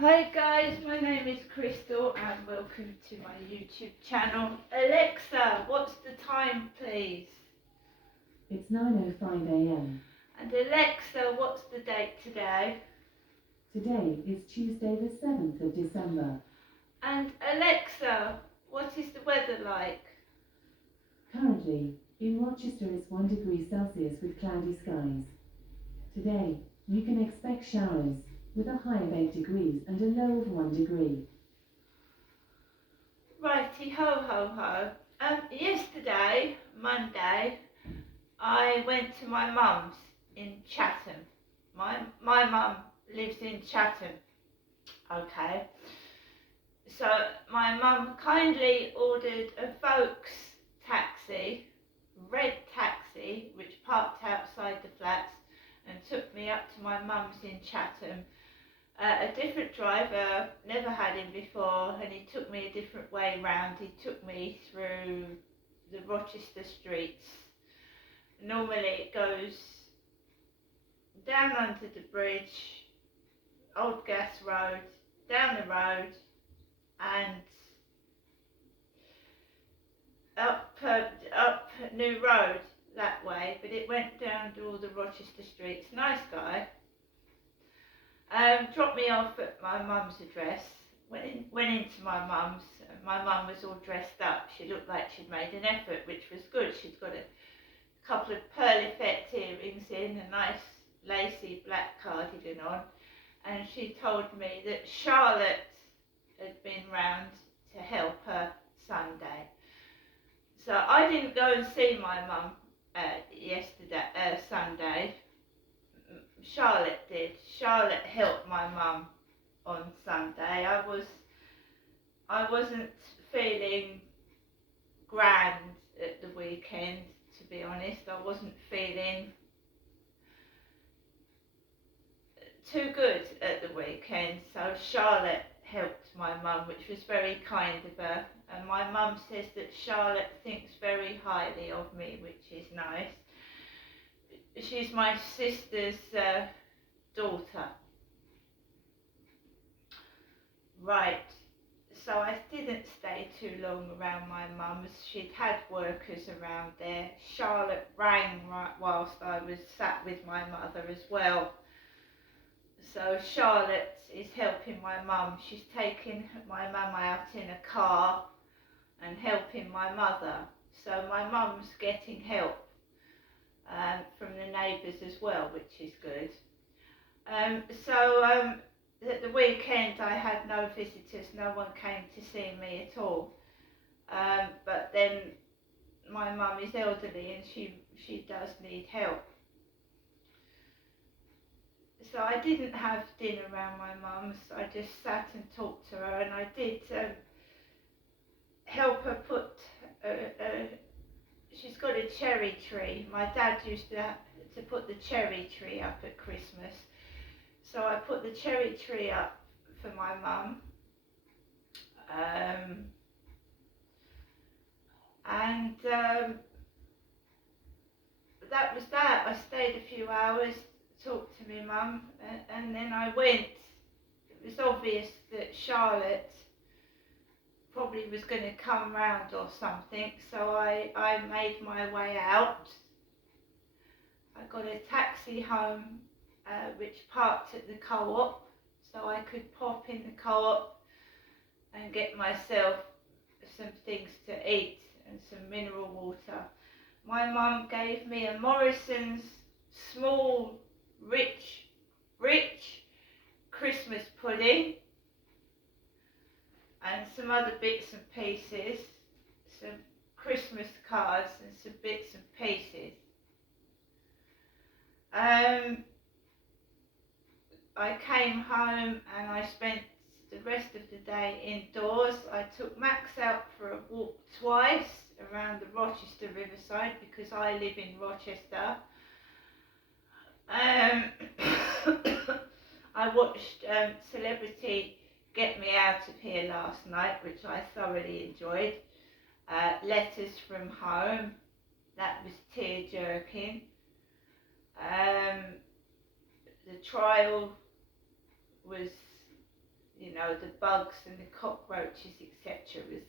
Hi guys, my name is Crystal and welcome to my YouTube channel. Alexa, what's the time please? It's 9:05 a.m. And Alexa, what's the date today? Today is Tuesday the 7th of December. And Alexa, what is the weather like? Currently, in Rochester it's 1 degree Celsius with cloudy skies. Today, you can expect showers, with a high of 8 degrees and a low of 1 degree. Righty ho ho ho. Yesterday, Monday, I went to my mum's in Chatham. My mum lives in Chatham. Okay. So my mum kindly ordered a Vaux taxi, red taxi, which parked outside the flats and took me up to my mum's in Chatham. A different driver, never had him before, and he took me a different way round. He took me through the Rochester streets. Normally it goes down under the bridge, Old Gas Road, down the road, and up New Road that way, but it went down to all the Rochester streets. Nice guy. Dropped me off at my mum's address. Went into my mum's. My mum was all dressed up. She looked like she'd made an effort, which was good. She'd got a couple of pearl effect earrings in, a nice lacy black cardigan on, and she told me that Charlotte had been round to help her Sunday. So I didn't go and see my mum Sunday. Charlotte did. Charlotte helped my mum on Sunday. I wasn't feeling grand at the weekend, to be honest. I wasn't feeling too good at the weekend, so Charlotte helped my mum, which was very kind of her. And my mum says that Charlotte thinks very highly of me, which is nice. She's my sister's daughter. Right, so I didn't stay too long around my mum's. She'd had workers around there. Charlotte rang right whilst I was sat with my mother as well. So Charlotte is helping my mum. She's taking my mum out in a car and helping my mother. So my mum's getting help from the neighbours as well, which is good. At the weekend I had no visitors, no one came to see me at all. But then my mum is elderly and she does need help. So I didn't have dinner around my mum's. I just sat and talked to her, and I did help her put. She's got a cherry tree. My dad used to put the cherry tree up at Christmas, so I put the cherry tree up for my mum. That was that. I stayed a few hours, talked to my mum, and then I went. It was obvious that Charlotte probably was going to come round or something, so I made my way out. I got a taxi home, which parked at the Co-op, so I could pop in the Co-op and get myself some things to eat and some mineral water. My mum gave me a Morrison's small, rich Christmas pudding and some other bits and pieces, some Christmas cards and some bits and pieces. I came home and I spent the rest of the day indoors. I took Max out for a walk twice around the Rochester Riverside because I live in Rochester. I watched Celebrity Get Me Out of Here last night, which I thoroughly enjoyed. Letters from Home, that was tear-jerking. The trial was you know, the bugs and the cockroaches, etc. was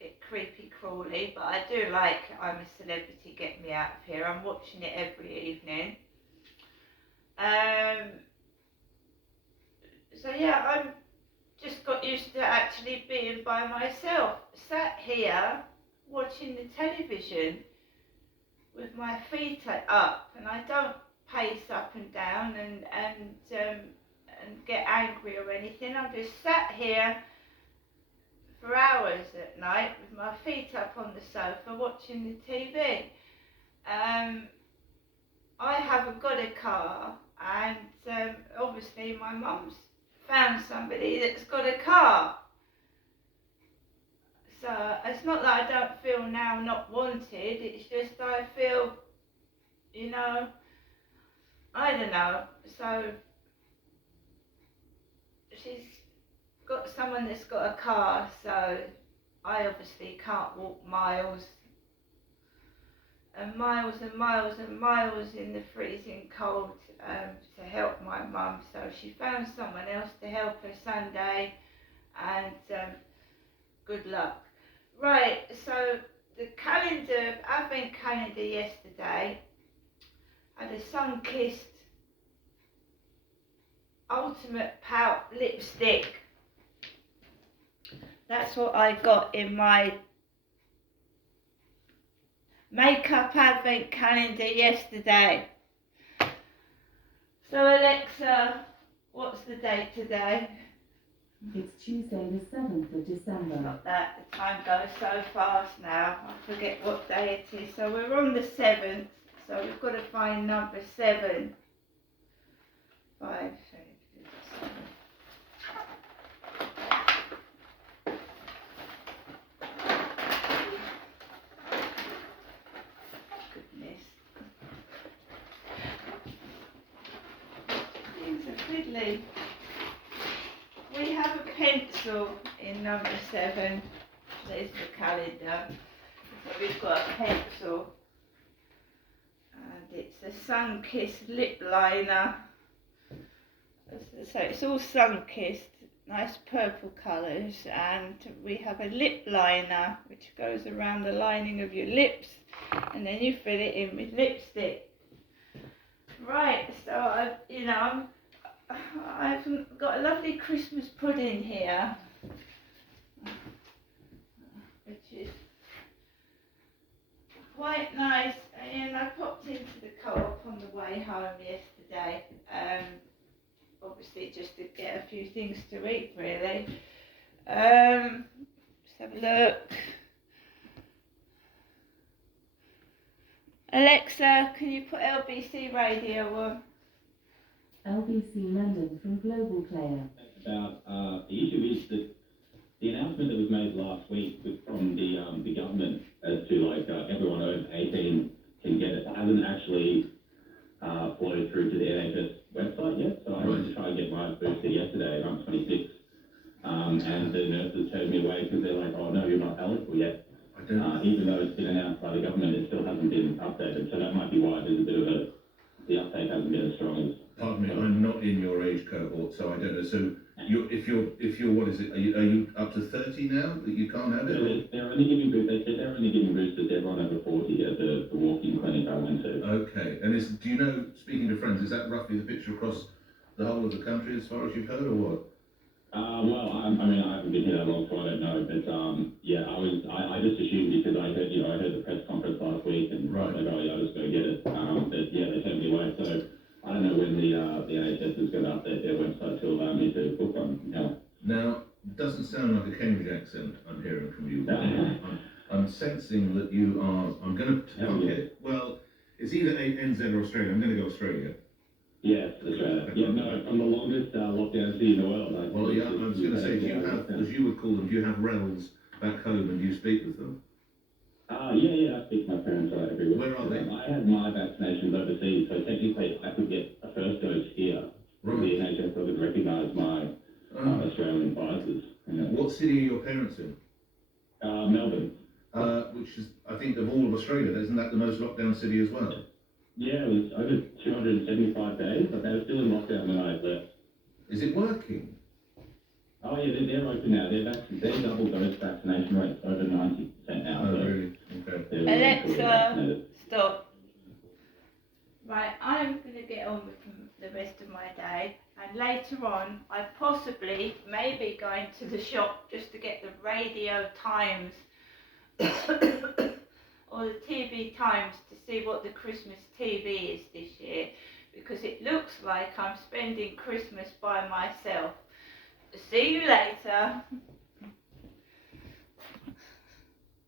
a bit creepy crawly, but I do like I'm a Celebrity, Get Me Out of Here. I'm watching it every evening. So yeah, I'm just got used to actually being by myself, sat here watching the television with my feet up, and I don't pace up and down and get angry or anything. I'm just sat here for hours at night with my feet up on the sofa watching the TV. I haven't got a car, and obviously my mum's found somebody that's got a car. So it's not that I don't feel now not wanted, it's just I feel, you know, I don't know. So she's got someone that's got a car, so I obviously can't walk miles and miles and miles and miles in the freezing cold to help my mum. So she found someone else to help her Sunday, and good luck. Right, so the calendar, Advent calendar yesterday had a sun-kissed ultimate pout lipstick. That's what I got in my makeup Advent calendar yesterday. So Alexa, what's the date today? It's Tuesday the 7th of December. Not that, the time goes so fast now, I forget what day it is. So we're on the 7th, so we've got to find number 7. 5, 6, 7. Goodness. Things are fiddly. We have a pencil in number 7. There's the calendar. So we've got a pencil, and it's a sun-kissed lip liner. So it's all sun-kissed, nice purple colours, and we have a lip liner which goes around the lining of your lips, and then you fill it in with lipstick. Right, so I've got a lovely Christmas pudding here, which is quite nice, and I popped into the Co-op on the way home yesterday, obviously just to get a few things to eat really. Let's have a look. Alexa, can you put LBC radio on? LBC London from Global Player. About the issue is that the announcement that was made last week from the government as to everyone over 18 can get it hasn't actually flowed through to the NHS website yet. So I went to try and get my booster yesterday. I'm 26, and the nurses turned me away because they're like, "Oh no, you're not eligible yet." Even though it's been announced by the government, it still hasn't been updated. So that might be why there's a bit of the uptake hasn't been as strong as. Pardon me, I'm not in your age cohort, so I don't know. So if you're what is it? Are you up to 30 now that you can't have it? They're only giving boosters. They said they're only giving boosters to everyone over 40 at the walk-in clinic I went to. Okay, and do you know? Speaking to friends, is that roughly the picture across the whole of the country, as far as you've heard, or what? Well, I mean, I haven't been here that long, so I don't know. But yeah, I just assumed because I heard the press conference last week, and right. I was like, oh yeah, I'll just go get it. But yeah, they turned me away. So I don't know when the NHS is going to update their website to allow me to book one. Now, it doesn't sound like a Cambridge accent I'm hearing from you. I'm sensing that you are. I'm going to. Okay. Well, it's either NZ or Australia. I'm going to go Australia. Yes, Australia. Yeah, no, from the longest lockdown city in the world. Well, yeah, I was going to say, do you have, as you would call them, do you have rels back home and do you speak with them? Yeah, I speak to my parents every week. Where are they? I had my vaccinations overseas, so technically I could get a first dose here. Right. The NHS doesn't recognise my Australian Pfizers. What city are your parents in? Melbourne. Which is, I think, of all of Australia, isn't that the most locked down city as well? Yeah, it was over 275 days, but they were still in lockdown when I left. Is it working? Oh yeah, they're open now. They're double dose vaccination rates, over 90% now. Oh, So really? Okay. they're really fully Alexa, vaccinated. stop. Right, I'm going to get on with the rest of my day, and later on I possibly may be going to the shop just to get the Radio Times or the TV Times to see what the Christmas TV is this year, because it looks like I'm spending Christmas by myself. See you later.